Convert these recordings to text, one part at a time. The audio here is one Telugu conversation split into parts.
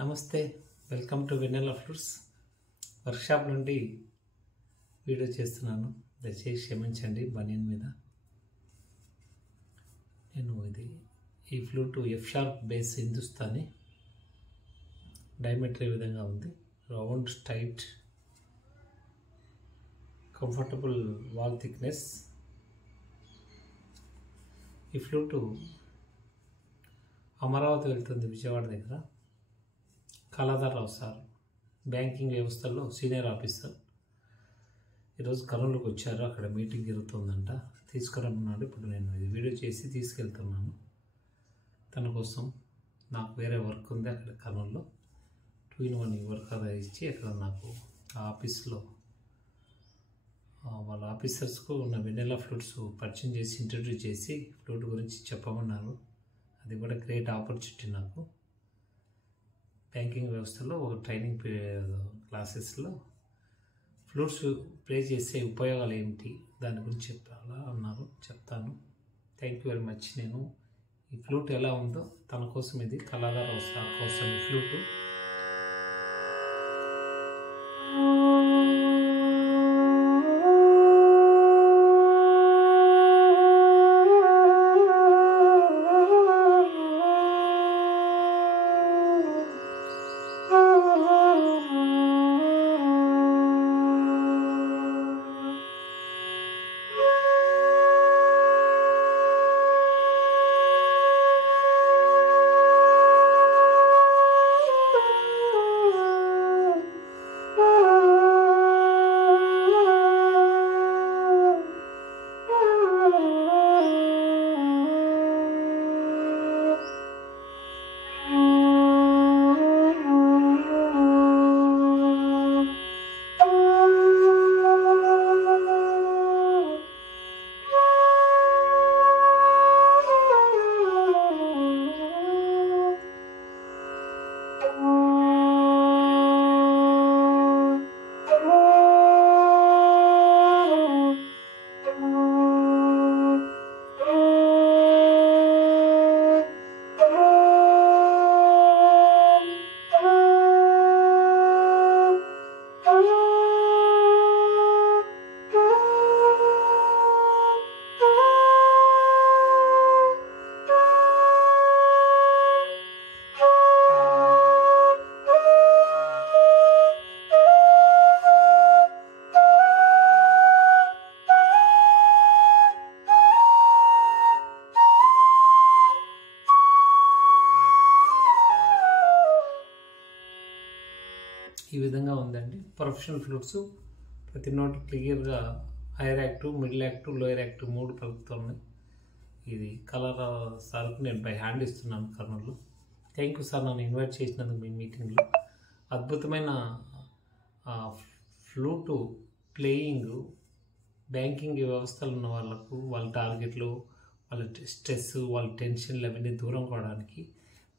నమస్తే, welcome to Vennela flutes. Workshop నుండి వీడియో చేస్తున్నాను, దయచేసి క్షమించండి. బనియన్ మీద నేను ఈ flute F sharp base Hindustani. Diameter ఈ విధంగా ఉంది, round tight, comfortable wall thickness. ఈ ఫ్లూటు అమరావతి వెళ్తుంది, విజయవాడ దగ్గర. కళాధర్రావు సార్ బ్యాంకింగ్ వ్యవస్థలో సీనియర్ ఆఫీసర్ ఈరోజు కర్నూలుకి వచ్చారు, అక్కడ మీటింగ్ జరుగుతుందంట, తీసుకురమ్మన్నాడు. ఇప్పుడు నేను ఇది వీడియో చేసి తీసుకెళ్తున్నాను తన కోసం. నాకు వేరే వర్క్ ఉంది అక్కడ కర్నూలులో, 2-in-1 వర్క్ అలా ఇచ్చి అక్కడ నాకు ఆఫీస్లో వాళ్ళ ఆఫీసర్స్కు ఉన్న వెన్నెలా ఫ్లూట్స్ పరిచయం చేసి ఇంట్రడ్యూస్ చేసి ఫ్లూట్ గురించి చెప్పమన్నారు. అది కూడా గ్రేట్ ఆపర్చునిటీ నాకు. బ్యాంకింగ్ వ్యవస్థలో ఒక ట్రైనింగ్ క్లాసెస్లో ఫ్లూట్స్ ప్లే చేసే ఉపయోగాలు ఏమిటి దాని గురించి చెప్పాలా అన్నారు, చెప్తాను. Thank you very much. నేను ఈ ఫ్లూట్ ఎలా ఉందో తన కోసం, ఇది కళాధర్రావు సార్ కోసం ఈ ఫ్లూటు. ఈ విధంగా ఉందండి. ప్రొఫెషనల్ ఫ్లూట్స్ ప్రతి నోట్ క్లియర్గా hire active, middle active, lower active 3 పలుకుతున్నాయి. ఇది కలర్ సార్కు నేను బై హ్యాండ్ ఇస్తున్నాను కర్నూలులో. థ్యాంక్ యూ సార్, నన్ను ఇన్వైట్ చేసినందుకు మీ మీటింగ్లో. అద్భుతమైన ఫ్లూటు ప్లేయింగ్ బ్యాంకింగ్ వ్యవస్థలు ఉన్న వాళ్ళకు, వాళ్ళ టార్గెట్లు, వాళ్ళ స్ట్రెస్, వాళ్ళ టెన్షన్లు అవన్నీ దూరం కావడానికి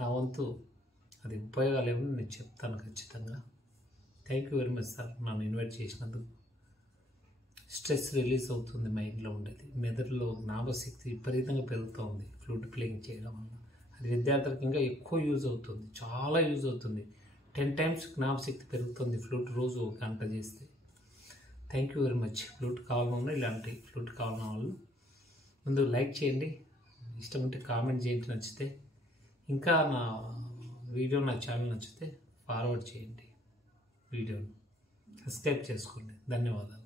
నా వంతు అది ఉపయోగాలు ఏమో నేను చెప్తాను ఖచ్చితంగా. Thank you very much sir, నన్ను ఇన్వైట్ చేసినందుకు. స్ట్రెస్ రిలీజ్ అవుతుంది మైండ్లో ఉండేది, మెదడులో జ్ఞాపశక్తి విపరీతంగా పెరుగుతూ ఉంది ఫ్లూట్ ప్లేయింగ్ చేయడం వల్ల. అది విద్యార్థులకు ఇంకా ఎక్కువ యూజ్ అవుతుంది, చాలా యూజ్ అవుతుంది. 10 times జ్ఞాపశక్తి పెరుగుతుంది ఫ్లూట్ రోజు 1 గంట చేస్తే. Thank you very much. Flute కావాలన్నా ఇలాంటి ఫ్లూట్ కావాలన్న వాళ్ళు ముందు లైక్ చేయండి, ఇష్టం ఉంటే కామెంట్ చేయండి నచ్చితే. ఇంకా నా వీడియో, నా ఛానల్ నచ్చితే ఫార్వర్డ్ చేయండి, వీడియోను సబ్స్క్రైబ్ చేసుకోండి. ధన్యవాదాలు.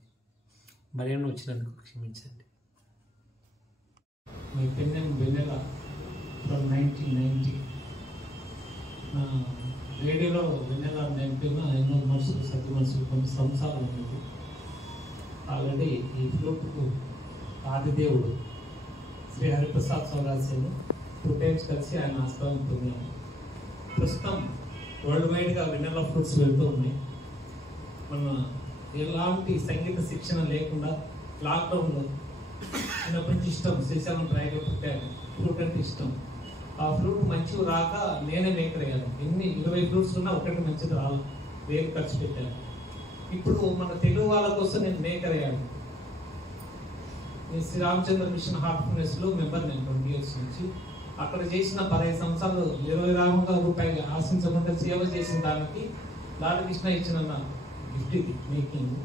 మరేమో వచ్చినందుకు క్షమించండి. My pen name Vennela from 1990. నా రేడియోలో వెన్నెలా నేర్పిన ఎన్నో మనసులు, సత్య మనసులు, కొన్ని సంవత్సరాలు ఉంది. ఆల్రెడీ ఈ ఫ్లూట్కు ఆదిదేవుడు శ్రీ హరిప్రసాద్ సౌరాస్యను 2 times కలిసి ఆయన ఆస్థానం పొందాము. ప్రస్తుతం వరల్డ్ వైడ్గా వెన్నెలా ఫ్లూట్స్ వెళ్తూ ఉన్నాయి. మన ఎలాంటి సంగీత శిక్షణ లేకుండా లాక్డౌన్లో చిన్నప్పటి నుంచి ఇష్టం, శ్రీశైలం ట్రైగా పుట్టాను, ఫ్లూట్ అంటే ఇష్టం. ఆ ఫ్లూట్ మంచిగా రాక నేనే మేకర్ అయ్యాను. 20 ఫ్లూట్స్ ఉన్నా ఒకటి మంచిది రాదు, వేలు ఖర్చు పెట్టాను. ఇప్పుడు మన తెలుగు వాళ్ళ కోసం నేను మేకర్ అయ్యాను. నేను శ్రీ రామచంద్ర మిషన్ హార్ట్ఫుల్నెస్లో మెంబర్ నేను 20 years నుంచి. అక్కడ చేసిన 15 సంవత్సరాలు 20,000 రూపాయలు ఆశించకుండా సేవ చేసిన దానికి లార్డ్ కృష్ణ ఇచ్చిన గిఫ్ట్ ఇది మేకింగ్.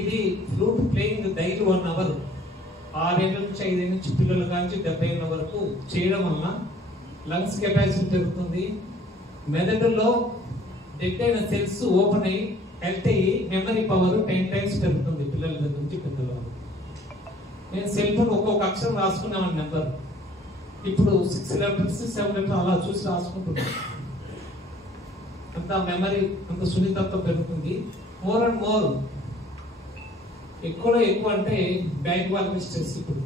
ఇది ఫ్లూట్ ప్లేయింగ్ డైలీ 1 అవర్ 6 ఏళ్ళ నుంచి 5 ఏళ్ళ నుంచి పిల్లల నుంచి 70 ఏళ్ళ వరకు చేయడం వల్ల లంగ్స్ కెపాసిటీ పెరుగుతుంది, మెదడులో డెడ్ అయిన సెల్స్ ఓపెన్ అయ్యి హెల్త్ అయ్యి మెమరీ పవర్ 10 టైమ్స్ పెరుగుతుంది పిల్లల దగ్గర నుంచి పెద్దల వరకు. నేను సెల్ ఫోన్ ఒక్కొక్క అక్షరం రాసుకున్నామని నెంబర్, ఇప్పుడు 6 లెటర్స్ 7 లెటర్స్ అలా చూసి రాసుకుంటున్నాను. అంత మెమరీ అంత సున్నితత్వం పెరుగుతుంది. మోర్ అండ్ మోర్ ఎక్కువలో ఎక్కువ అంటే బ్యాంక్ వాళ్ళకి స్ట్రెస్ ఇప్పుడు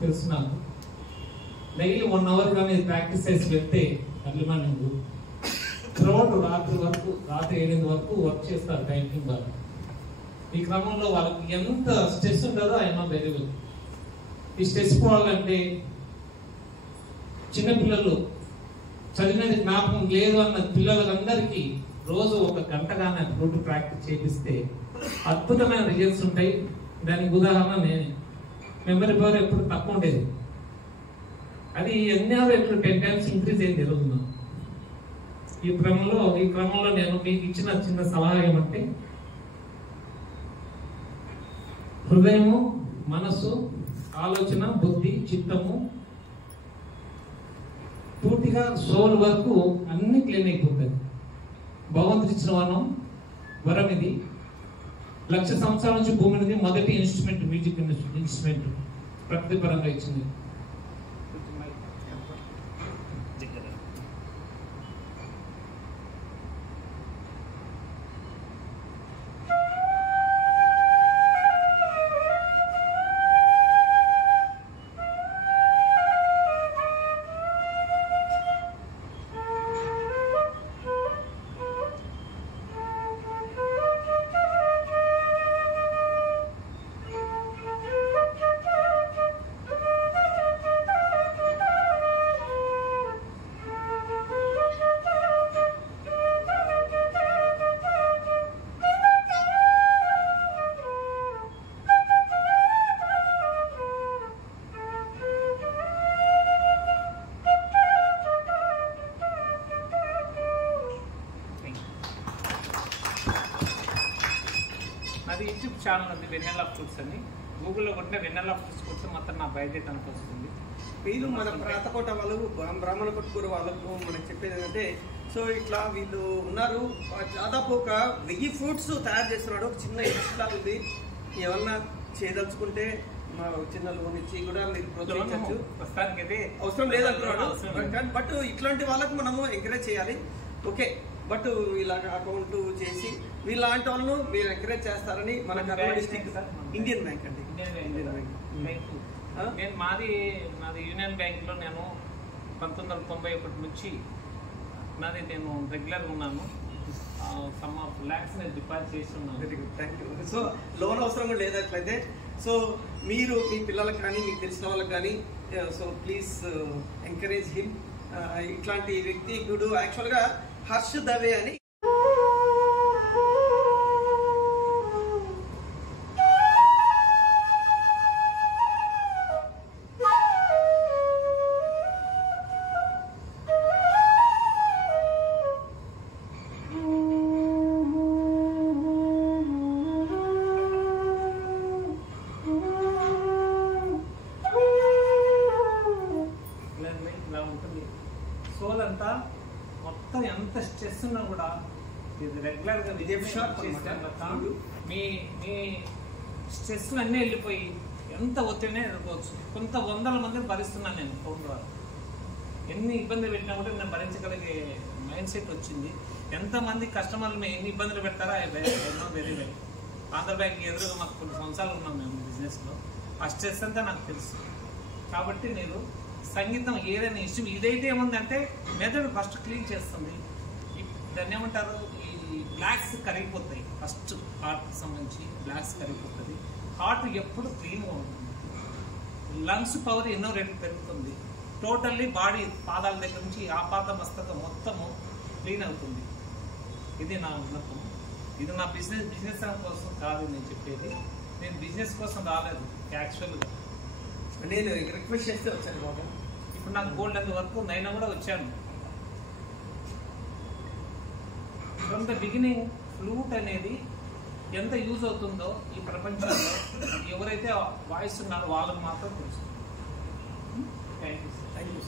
తెలుసు నాకు. డైలీ 1 అవర్ కానీ ప్రాక్టీస్ చేసి వెళ్తే ఎర్లీ మార్నింగ్ త్రూఅవుట్ రాత్రి 8 వరకు వర్క్ చేస్తారు బ్యాంకింగ్ వాళ్ళు. ఈ క్రమంలో వాళ్ళకి ఎంత స్ట్రెస్ ఉంటుందో ఆయన వెరీ వెల్. ఈ స్ట్రెస్ పోవాలంటే చిన్నపిల్లలు చదివినది జ్ఞాపకం లేదు అన్న పిల్లలందరికీ రోజు 1 గంటగానే ఫ్లూట్ ప్రాక్టీస్ చేపిస్తే అద్భుతమైన రిజల్ట్స్ ఉంటాయి. దానికి ఉదాహరణ నేనే. మెమరీ పవర్ ఎప్పుడు తక్కువ ఉండేది, అది ఎన్నో ఇప్పుడు 10 టైమ్స్ ఇంక్రీజ్ అయింది రోజున. ఈ క్రమంలో నేను మీకు ఇచ్చిన చిన్న సలహా ఏమంటే, హృదయము, మనస్సు, ఆలోచన, బుద్ధి, చిత్తము పూర్తిగా సోల్ వరకు అన్ని క్లీన్ అయిపోతుంది. భగవంతుడు ఇచ్చిన వరం ఇది. 1,00,000 సంవత్సరాల నుంచి భూమి అనేది మొదటి ఇన్స్ట్రుమెంట్, మ్యూజిక్ ఇన్స్ట్రుమెంట్ ప్రకృతి పరంగా ఇచ్చింది. అది యూట్యూబ్ ఛానల్ ఉంది వెన్నెల ఫ్రూట్స్ అని, గూగుల్లో కొట్టిన వెన్నెల ఫ్రూట్స్ కొడితే మొత్తం నా బయట అంత వస్తుంది. వీళ్ళు మన ప్రాతకోట వాళ్ళు, బ్రాహ్మణ కొట్టుకూరు వాళ్ళకు మనకు చెప్పేది ఏంటంటే, సో ఇట్లా వీళ్ళు ఉన్నారు, దాదాపు ఒక 1000 ఫ్రూట్స్ తయారు చేస్తున్నాడు. ఒక చిన్న ఇన్స్టాల్ ఉంది, ఏమన్నా చేయదలుచుకుంటే మా చిన్న లోన్ ఇచ్చి కూడా మీరు ప్రోత్సహించవచ్చు. ప్రస్తుతానికైతే అవసరం లేదంటున్నాడు, బట్ ఇట్లాంటి వాళ్ళకు మనము ఎంకరేజ్ చేయాలి. ఓకే, బట్ ఇలాగ అకౌంట్ చేసి వీళ్ళంటి వాళ్ళను మీరు ఎంకరేజ్ చేస్తారని మన కర్నూలు డిస్ట్రిక్ట్ ఇండియన్ బ్యాంక్ అండి. నేను మాది యూనియన్ బ్యాంక్లో నేను 1991 నుంచి నేను రెగ్యులర్గా ఉన్నాను. సమ్ ఆఫ్ ల్యాక్స్ నేను డిపాజిట్ చేస్తున్నాను. Very good, thank you. So loan అవసరం కూడా లేదట్లయితే, సో మీరు మీ పిల్లలకు కానీ మీకు తెలిసిన వాళ్ళకి కానీ, సో ప్లీజ్ ఎంకరేజ్ హిమ్. ఇట్లాంటి వ్యక్తి ఇప్పుడు యాక్చువల్గా హర్ష్ దవే అని ఇలా ఉంటుంది. సోల్ అంతా మొత్తం ఎంత స్ట్రెస్ ఉన్నా కూడా ఇది రెగ్యులర్గా మీ మీ స్ట్రెస్ అన్నీ వెళ్ళిపోయి ఎంత ఒత్తిడినే ఎదుర్కోవచ్చు. కొంత 100 మందిని భరిస్తున్నాను నేను ఫోన్ ద్వారా. ఎన్ని ఇబ్బందులు పెట్టినా కూడా నేను భరించగలిగే మైండ్ సెట్ వచ్చింది. ఎంతమంది కస్టమర్లు మేము ఎన్ని ఇబ్బందులు పెడతారో ఎన్నో వెరీ వెరీ. ఆంధ్ర బ్యాంక్ ఎదురుగా మాకు కొన్ని సంవత్సరాలు ఉన్నాం మేము బిజినెస్లో. ఆ స్ట్రెస్ అంతా నాకు తెలుసు. కాబట్టి నేను సంగీతం ఏదైనా ఇష్టం, ఇదైతే ఏముందంటే మెదడు ఫస్ట్ క్లీన్ చేస్తుంది. దాన్ని ఏమంటారు, ఈ బ్లాక్స్ కరిగిపోతాయి. ఫస్ట్ హార్ట్కి సంబంధించి బ్లాక్స్ కరిగిపోతుంది. హార్ట్ ఎప్పుడు క్లీన్గా ఉంటుంది. లంగ్స్ పవర్ ఎన్నో రేట్లు పెరుగుతుంది. టోటల్లీ బాడీ పాదాల దగ్గర నుంచి ఆపాత మస్తకం మొత్తము క్లీన్ అవుతుంది. ఇది నా ఉన్నతం. ఇది నా బిజినెస్ కోసం కాదు నేను చెప్పేది. నేను బిజినెస్ కోసం రాలేదు యాక్చువల్గా. నేను రిక్వెస్ట్ చేస్తే వచ్చాను బాబు. ఇప్పుడు ఇప్పుడు నాకు గోల్డ్ అంత వర్క్ ఉంది, అయినా కూడా వచ్చాను. ఫ్రమ్ ద బిగినింగ్ ఫ్లూట్ అనేది ఎంత యూజ్ అవుతుందో ఈ ప్రపంచంలో ఎవరైతే వాయిస్తున్నారో వాళ్ళకి మాత్రం తెలుసు. Thank you.